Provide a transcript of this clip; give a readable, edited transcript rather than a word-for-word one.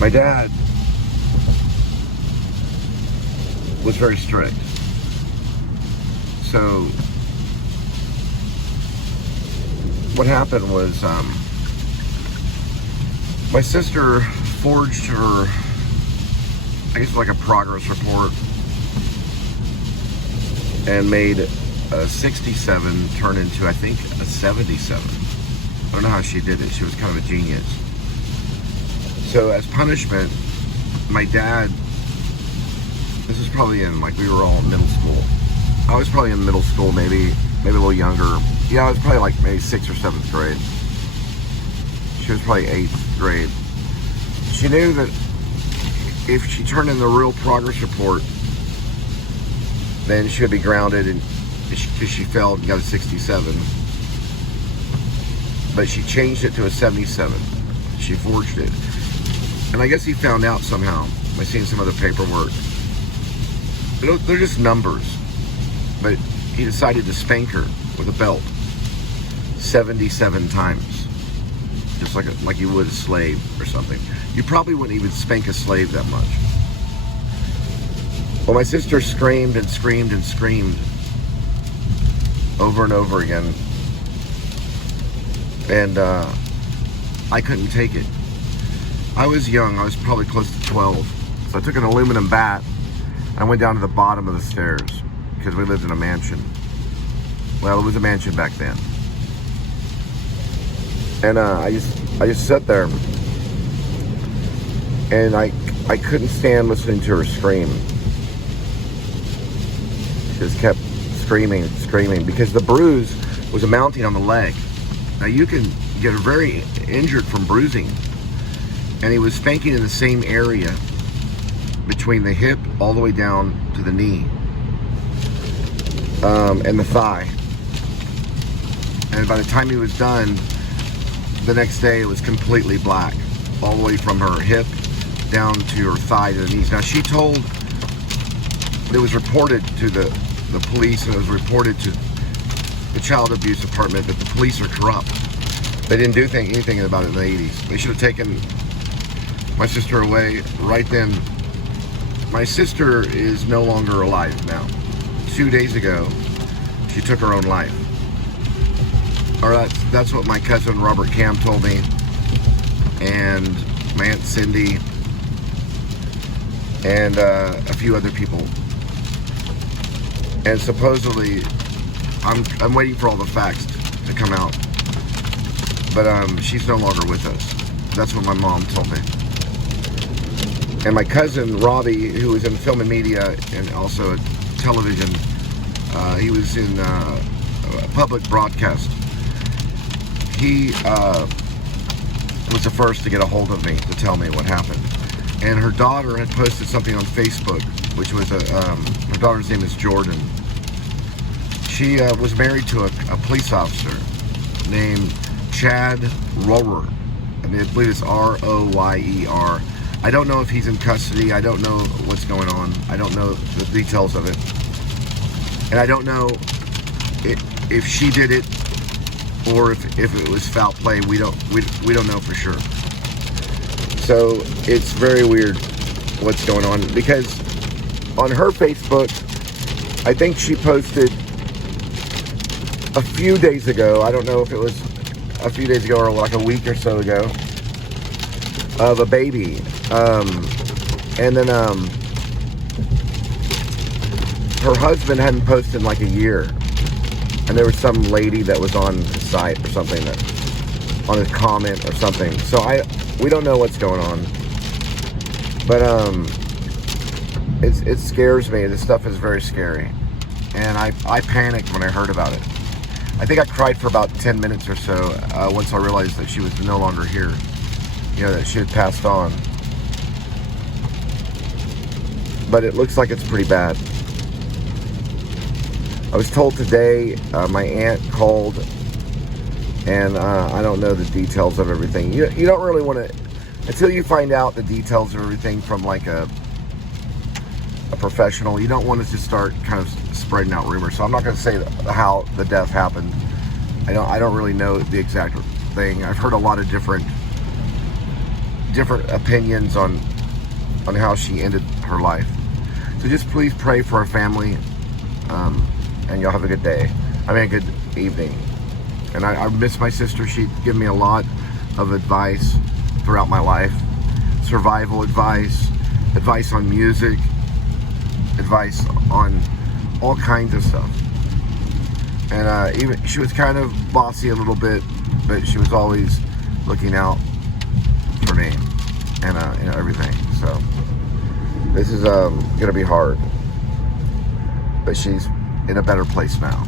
My dad was very strict. So what happened was my sister forged her, I guess like a progress report, and made a 67 turn into, I think, a 77. I don't know how she did it. She was kind of a genius. So as punishment, my dad, this was probably in, like, we were all in middle school. I was probably in middle school, maybe a little younger. Yeah, I was probably like maybe 6th or 7th grade. She was probably 8th grade. She knew that if she turned in the real progress report, then she would be grounded, and because she failed and got a 67. But she changed it to a 77. She forged it. And I guess he found out somehow by seeing some other paperwork. They're just numbers. But he decided to spank her with a belt 77 times. Just like you would a slave or something. You probably wouldn't even spank a slave that much. Well, my sister screamed and screamed and screamed over and over again. And I couldn't take it. I was young. I was probably close to 12. So I took an aluminum bat and I went down to the bottom of the stairs because we lived in a mansion. Well, it was a mansion back then. And I just sat there, and I couldn't stand listening to her scream. She just kept screaming, because the bruise was mounting on the leg. Now you can get very injured from bruising, and he was spanking in the same area between the hip all the way down to the knee, and the thigh. And by the time he was done, the next day it was completely black, all the way from her hip down to her thigh to the knees. Now she told, it was reported to the police, and it was reported to the child abuse department that the police are corrupt. They didn't do anything about it in the 80s. They should have taken my sister away right then. My sister is no longer alive now. 2 days ago, she took her own life. Or that's what my cousin Robert Cam told me, and my Aunt Cindy, and a few other people. And supposedly, I'm waiting for all the facts to come out. But she's no longer with us. That's what my mom told me. And my cousin Robbie, who was in film and media and also television, he was in public broadcast. He was the first to get a hold of me to tell me what happened. And her daughter had posted something on Facebook, which was her daughter's name is Jordan. She was married to a police officer named Chad Royer. I believe it's R-O-Y-E-R. I don't know if he's in custody. I don't know what's going on. I don't know the details of it. And I don't know if she did it, or if it was foul play. We don't know for sure. So it's very weird what's going on, because on her Facebook, I think she posted a few days ago, I don't know if it was a few days ago or like a week or so ago, of a baby. And then her husband hadn't posted in like a year. And there was some lady that was on his site or something, that on his comment or something. So we don't know what's going on. But it scares me. This stuff is very scary. And I panicked when I heard about it. I think I cried for about 10 minutes or so once I realized that she was no longer here. You know, that she had passed on. But it looks like it's pretty bad. I was told today my aunt called, and I don't know the details of everything. You don't really want to, until you find out the details of everything from like a professional, you don't want to just start kind of spreading out rumors. So I'm not going to say how the death happened. I don't really know the exact thing. I've heard a lot of different different opinions on how she ended her life. So just please pray for our family, and y'all have a good day. I mean, a good evening. And I miss my sister. She'd give me a lot of advice throughout my life. Survival advice, advice on music, advice on all kinds of stuff. And even she was kind of bossy a little bit, but she was always looking out for me and everything. So this is gonna be hard, but she's in a better place now.